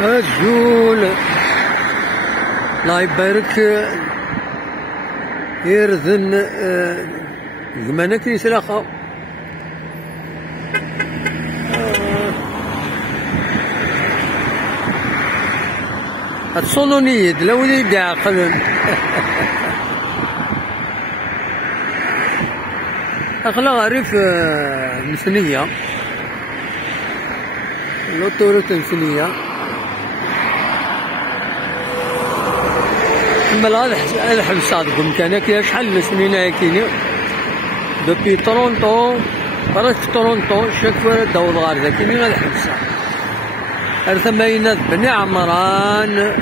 الجول الله يبارك يرذن زمانا كريس لاخا الصونونيد لو يدي عقلن أخلا غريف نسنية لوطورة نسنية مال هذا الحبس صادقهم كان كي شحال سنين هاكيني دوبي طورونطو برك في طورونطو شاك فوا داود غار ذاكيني غا الحبس ارثماينات بني عمران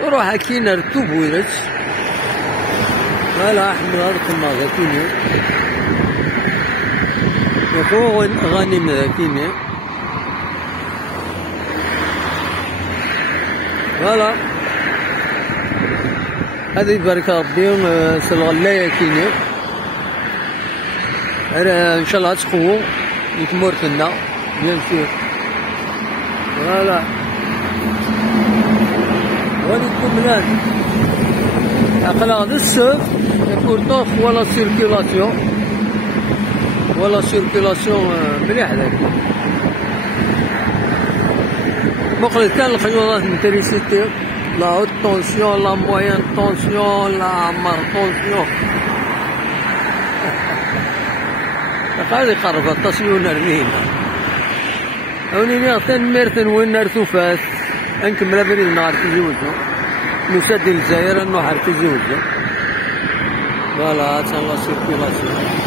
وروح هاكينا رتوب ويرت هلا احمد هذا كما ذاكيني يخو غانم ذاكيني فوالا هذه يبارك ربي سلغلايا كيني ان شاء الله تقوو يتمورتنا بيان سور فوالا وليكم الان عقل هذا السوف بورتون ولا سيركيلاسيون مليح ذاك بقي كان الخيوطات انتريسيتي لا هوت تونسيون لا موين تونسيون لا عمر تونسيون هذه قرب التصيون الرهينة هوني غتان ميرتن وين نرثو فاس انكمل ابريد نهار تزوجو نسد الجزائر نروح تزوجو فوالا تسال لا سيركيلاسيون